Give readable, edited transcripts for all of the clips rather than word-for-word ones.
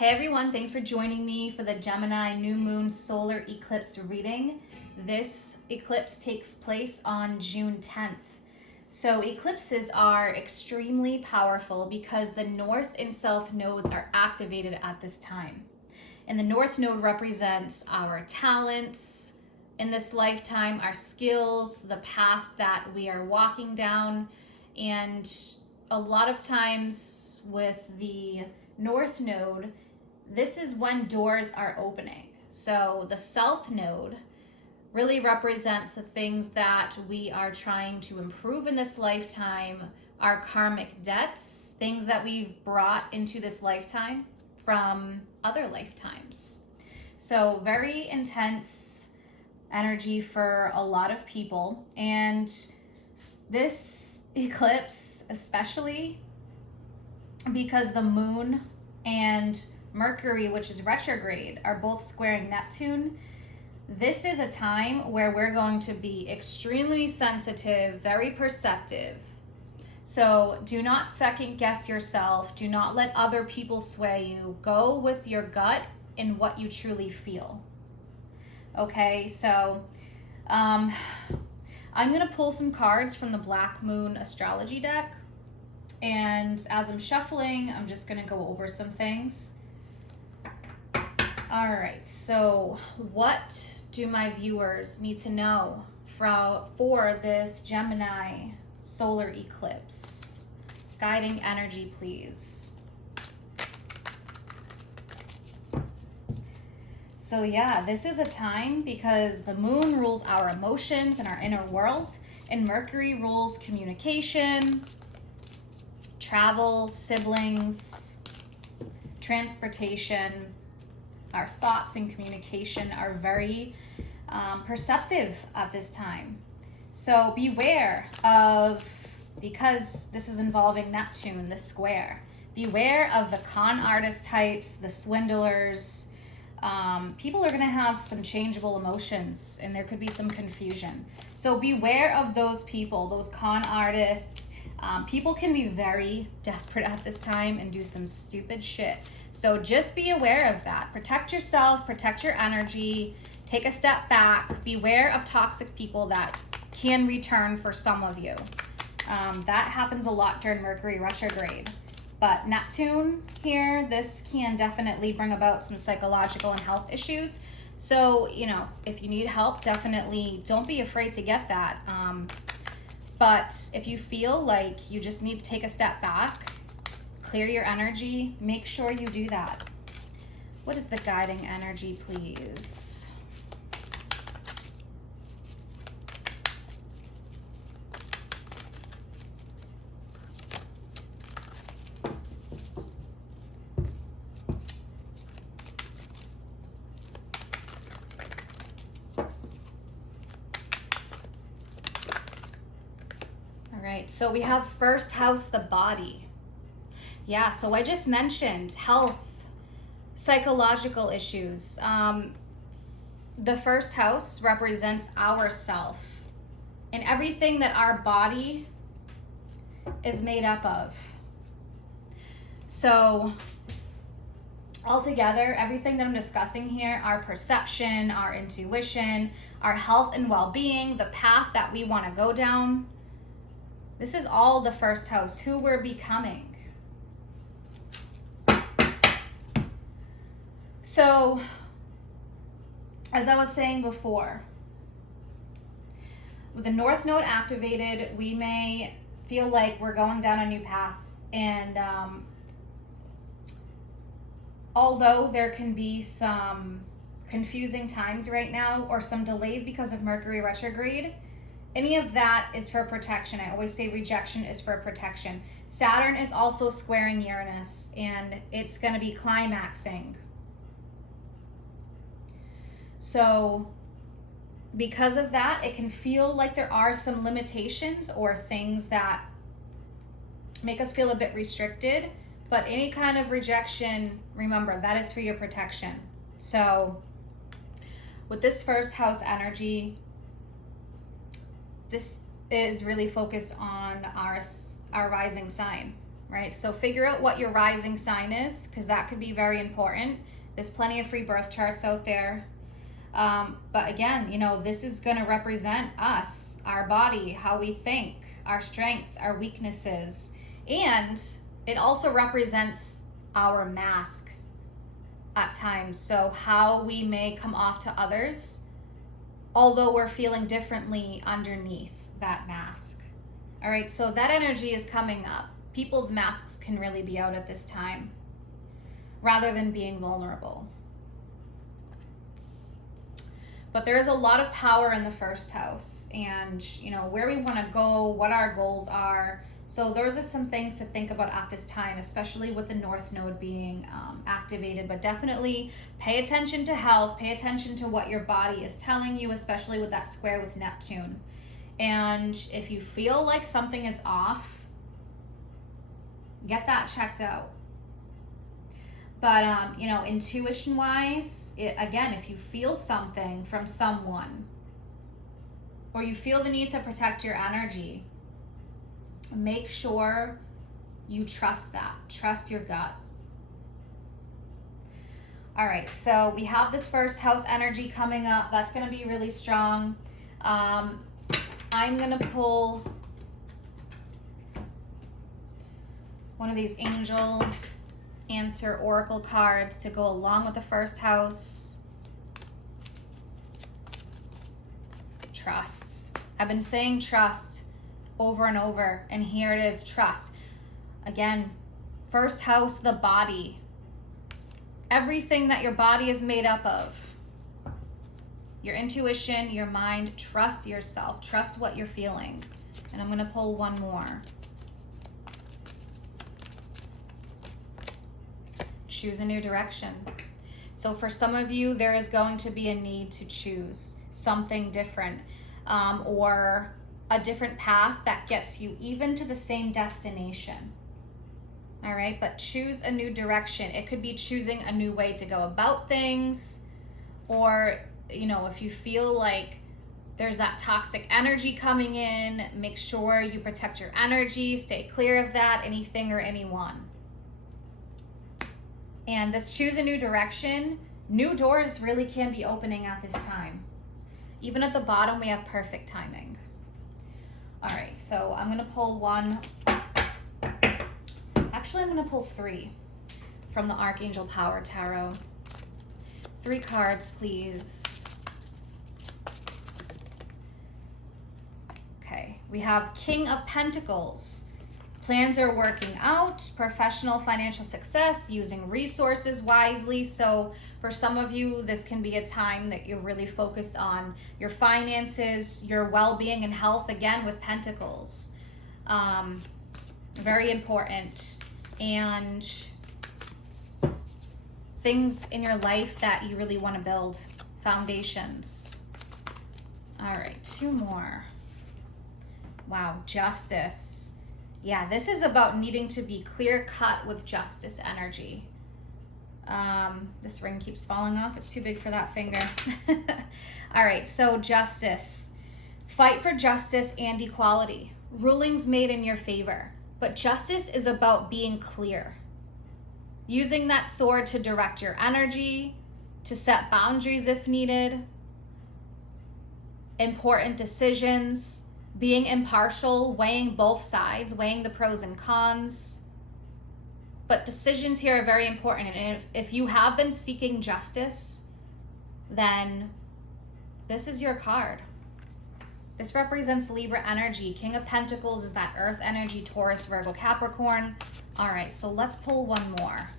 Hey everyone, thanks for joining me for the Gemini new moon solar eclipse reading. This eclipse takes place on June 10th. So eclipses are extremely powerful because the north and south nodes are activated at this time. And the north node represents our talents in this lifetime, our skills, the path that we are walking down. And a lot of times with the north node, this is when doors are opening. So the south node really represents the things that we are trying to improve in this lifetime, our karmic debts, things that we've brought into this lifetime from other lifetimes. So very intense energy for a lot of people. And this eclipse, especially because the moon and Mercury, which is retrograde, are both squaring Neptune. This is a time where we're going to be extremely sensitive, very perceptive. So do not second guess yourself. Do not let other people sway you. Go with your gut and what you truly feel. Okay, so I'm going to pull some cards from the Black Moon astrology deck. And as I'm shuffling, I'm just going to go over some things. All right, so what do my viewers need to know for this Gemini solar eclipse? Guiding energy, please. So yeah, this is a time because the moon rules our emotions and our inner world, and Mercury rules communication, travel, siblings, transportation. Our thoughts and communication are very perceptive at this time. So beware of, because this is involving Neptune, the square, beware of the con artist types, the swindlers. People are going to have some changeable emotions and there could be some confusion. So beware of those people, those con artists. People can be very desperate at this time and do some stupid shit. So just be aware of that. Protect yourself, protect your energy, take a step back. Beware of toxic people that can return for some of you. That happens a lot during Mercury retrograde. But Neptune here, this can definitely bring about some psychological and health issues. So, if you need help, definitely don't be afraid to get that. But if you feel like you just need to take a step back, clear your energy, make sure you do that. What is the guiding energy, please? All right, so we have first house, the body. Yeah, so I just mentioned health, psychological issues. The first house represents our self and everything that our body is made up of. So altogether, everything that I'm discussing here, our perception, our intuition, our health and well-being, the path that we want to go down, this is all the first house, who we're becoming. So, as I was saying before, with the North Node activated, we may feel like we're going down a new path. And although there can be some confusing times right now or some delays because of Mercury retrograde, any of that is for protection. I always say rejection is for protection. Saturn is also squaring Uranus, and it's going to be climaxing. So because of that, it can feel like there are some limitations or things that make us feel a bit restricted, but any kind of rejection, remember, that is for your protection. So with this first house energy, this is really focused on our rising sign. right? So figure out what your rising sign is, because that could be very important. There's plenty of free birth charts out there. But again, this is going to represent us, our body, how we think, our strengths, our weaknesses. And it also represents our mask at times. So how we may come off to others, although we're feeling differently underneath that mask. All right, so that energy is coming up. People's masks can really be out at this time, rather than being vulnerable. But there is a lot of power in the first house, and where we want to go, what our goals are. So those are some things to think about at this time, especially with the North Node being activated. But definitely pay attention to health, pay attention to what your body is telling you, especially with that square with Neptune. And if you feel like something is off, get that checked out. But, intuition-wise, again, if you feel something from someone, or you feel the need to protect your energy, make sure you trust that. Trust your gut. All right, so we have this first house energy coming up. That's going to be really strong. I'm going to pull one of these angel answer oracle cards to go along with the first house. Trust. I've been saying trust over and over, and here it is, trust. Again, first house, the body. Everything that your body is made up of. Your intuition, your mind, trust yourself. Trust what you're feeling. And I'm going to pull one more. Choose a new direction. So for some of you, there is going to be a need to choose something different, or a different path that gets you even to the same destination. All right, but choose a new direction. It could be choosing a new way to go about things, or, if you feel like there's that toxic energy coming in, make sure you protect your energy, stay clear of that, anything or anyone. And this choose a new direction, new doors really can be opening at this time. Even at the bottom, we have perfect timing. All right, so I'm gonna pull one. Actually, I'm gonna pull three from the Archangel Power Tarot. 3 cards, please. Okay, we have King of Pentacles. Plans are working out, professional financial success, using resources wisely. So for some of you, this can be a time that you're really focused on your finances, your well-being and health, again with Pentacles. Very important. And things in your life that you really want to build, foundations. All right, 2 more. Wow, Justice. Yeah, this is about needing to be clear cut with justice energy. This ring keeps falling off. It's too big for that finger. All right, so justice. Fight for justice and equality. Rulings made in your favor. But justice is about being clear. Using that sword to direct your energy, to set boundaries if needed. Important decisions. Being impartial, weighing both sides, weighing the pros and cons. But decisions here are very important. And if you have been seeking justice, then this is your card. This represents Libra energy. King of Pentacles is that earth energy, Taurus, Virgo, Capricorn. All right, so let's pull one more.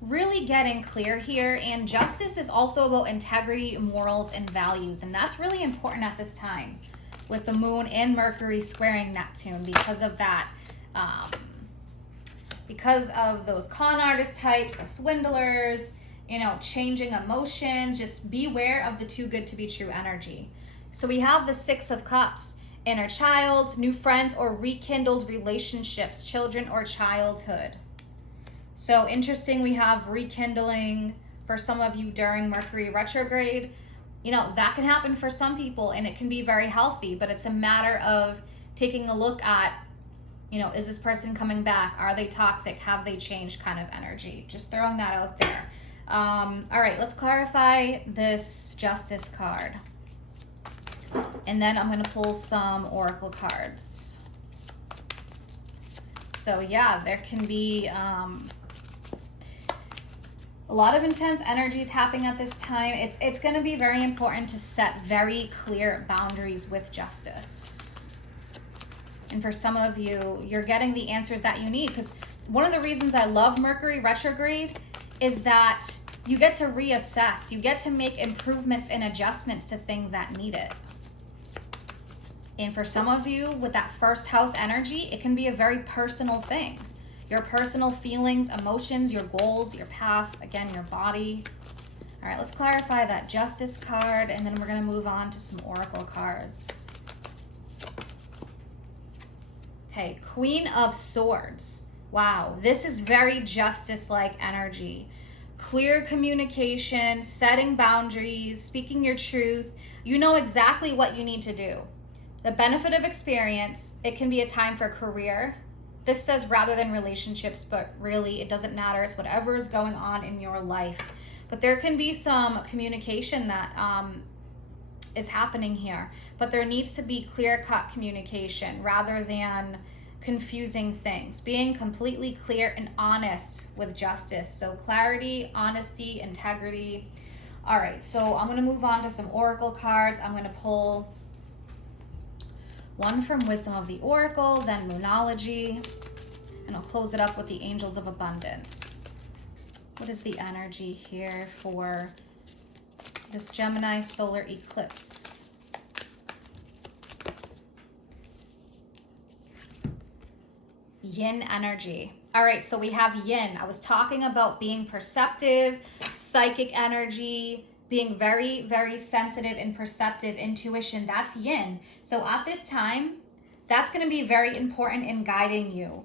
Really getting clear here. And justice is also about integrity, morals, and values. And that's really important at this time, with the moon and Mercury squaring Neptune, because of that, because of those con artist types, the swindlers, changing emotions. Just beware of the too good to be true energy. So we have the 6 of Cups, inner child, new friends, or rekindled relationships, children or childhood. So interesting, we have rekindling for some of you during Mercury retrograde. That can happen for some people and it can be very healthy, but it's a matter of taking a look at You know, is this person coming back? Are they toxic? Have they changed kind of energy? Just throwing that out there. All right, let's clarify this Justice card. And then I'm going to pull some Oracle cards. So yeah, there can be a lot of intense energies happening at this time. It's going to be very important to set very clear boundaries with justice. And for some of you, you're getting the answers that you need, because one of the reasons I love Mercury retrograde is that you get to reassess. You get to make improvements and adjustments to things that need it. And for some of you, with that first house energy, it can be a very personal thing. Your personal feelings, emotions, your goals, your path, again, your body. All right, let's clarify that Justice card, and then we're going to move on to some Oracle cards. Okay, Queen of Swords. Wow, this is very justice-like energy. Clear communication, setting boundaries, speaking your truth. You know exactly what you need to do. The benefit of experience, it can be a time for career. This says rather than relationships, but really it doesn't matter. It's whatever is going on in your life. But there can be some communication that is happening here. But there needs to be clear-cut communication rather than confusing things. Being completely clear and honest with justice. So clarity, honesty, integrity. All right, so I'm going to move on to some Oracle cards. I'm going to pull one from Wisdom of the Oracle, then Moonology, and I'll close it up with the Angels of Abundance. What is the energy here for this Gemini solar eclipse? Yin energy. All right, so we have yin. I was talking about being perceptive, psychic energy, being very, very sensitive and perceptive, intuition. That's yin. So at this time, that's going to be very important in guiding you.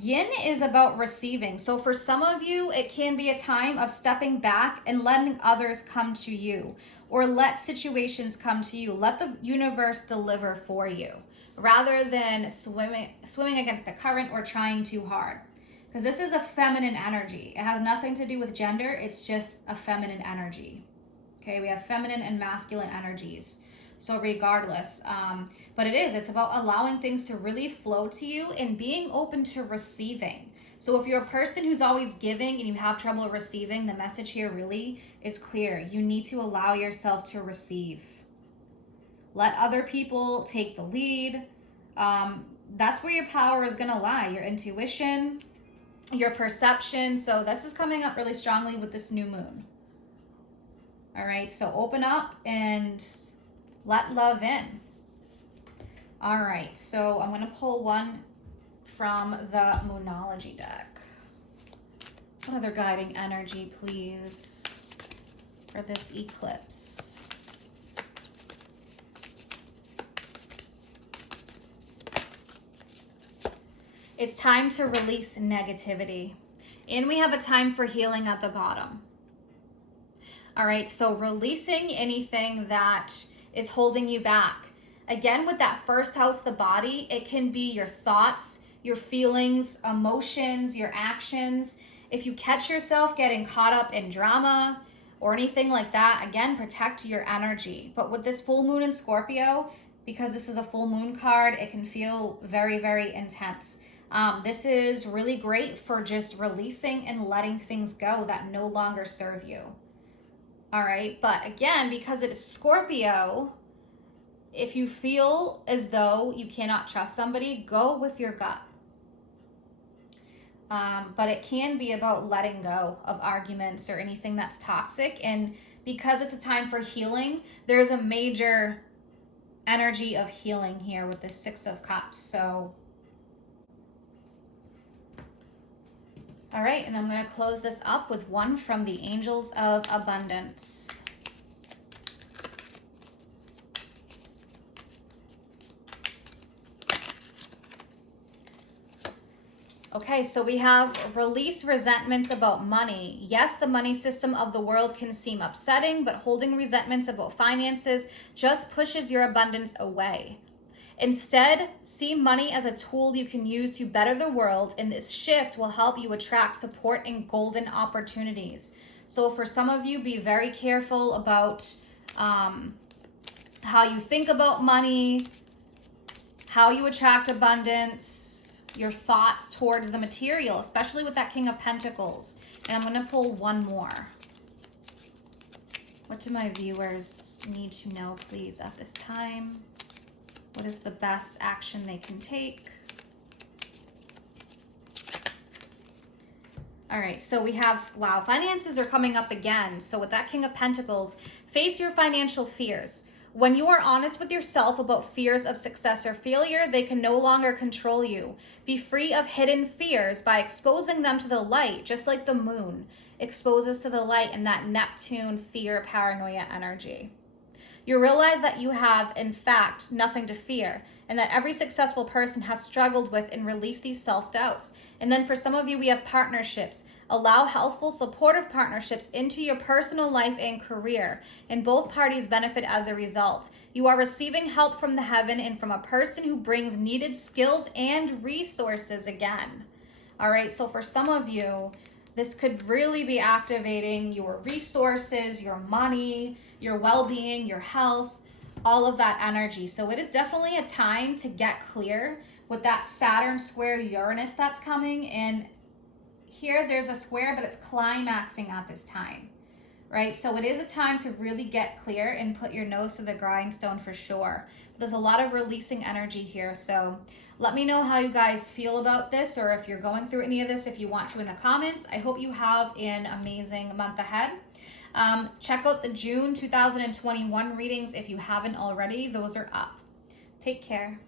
Yin is about receiving. So for some of you, it can be a time of stepping back and letting others come to you, or let situations come to you. Let the universe deliver for you, rather than swimming against the current or trying too hard. Because this is a feminine energy. It has nothing to do with gender. It's just a feminine energy. Okay, we have feminine and masculine energies. So regardless, but it's about allowing things to really flow to you and being open to receiving. So if you're a person who's always giving and you have trouble receiving, the message here really is clear. You need to allow yourself to receive. Let other people take the lead. That's where your power is going to lie. Your intuition, your perception. So this is coming up really strongly with this new moon. All right, so open up and let love in. All right, so I'm going to pull one from the Moonology deck. What other guiding energy, please, for this eclipse? It's time to release negativity. And we have a time for healing at the bottom. All right, so releasing anything that is holding you back. Again, with that first house, the body, it can be your thoughts, your feelings, emotions, your actions. If you catch yourself getting caught up in drama or anything like that, again, protect your energy. But with this full moon in Scorpio, because this is a full moon card, it can feel very, very intense. This is really great for just releasing and letting things go that no longer serve you. All right, but again, because it is Scorpio, if you feel as though you cannot trust somebody, go with your gut. But it can be about letting go of arguments or anything that's toxic. And because it's a time for healing, there's a major energy of healing here with the Six of Cups. So, all right, and I'm going to close this up with one from the Angels of Abundance. Okay, so we have release resentments about money. Yes, the money system of the world can seem upsetting, but holding resentments about finances just pushes your abundance away. Instead, see money as a tool you can use to better the world, and this shift will help you attract support and golden opportunities. So for some of you, be very careful about how you think about money, how you attract abundance, your thoughts towards the material, especially with that King of Pentacles. And I'm going to pull one more. What do my viewers need to know, please, at this time? What is the best action they can take? All right, so we have, wow, finances are coming up again. So with that King of Pentacles, face your financial fears. When you are honest with yourself about fears of success or failure, they can no longer control you. Be free of hidden fears by exposing them to the light, just like the moon exposes to the light in that Neptune fear, paranoia energy. You realize that you have, in fact, nothing to fear, and that every successful person has struggled with and released these self-doubts. And then for some of you, we have partnerships. Allow healthful, supportive partnerships into your personal life and career, and both parties benefit as a result. You are receiving help from the heaven and from a person who brings needed skills and resources again. All right, so for some of you, this could really be activating your resources, your money, your well-being, your health, all of that energy. So it is definitely a time to get clear with that Saturn square Uranus that's coming. And here there's a square, but it's climaxing at this time, right? So it is a time to really get clear and put your nose to the grindstone for sure. There's a lot of releasing energy here. So let me know how you guys feel about this, or if you're going through any of this, if you want to, in the comments. I hope you have an amazing month ahead. Check out the June 2021 readings if you haven't already. Those are up. Take care.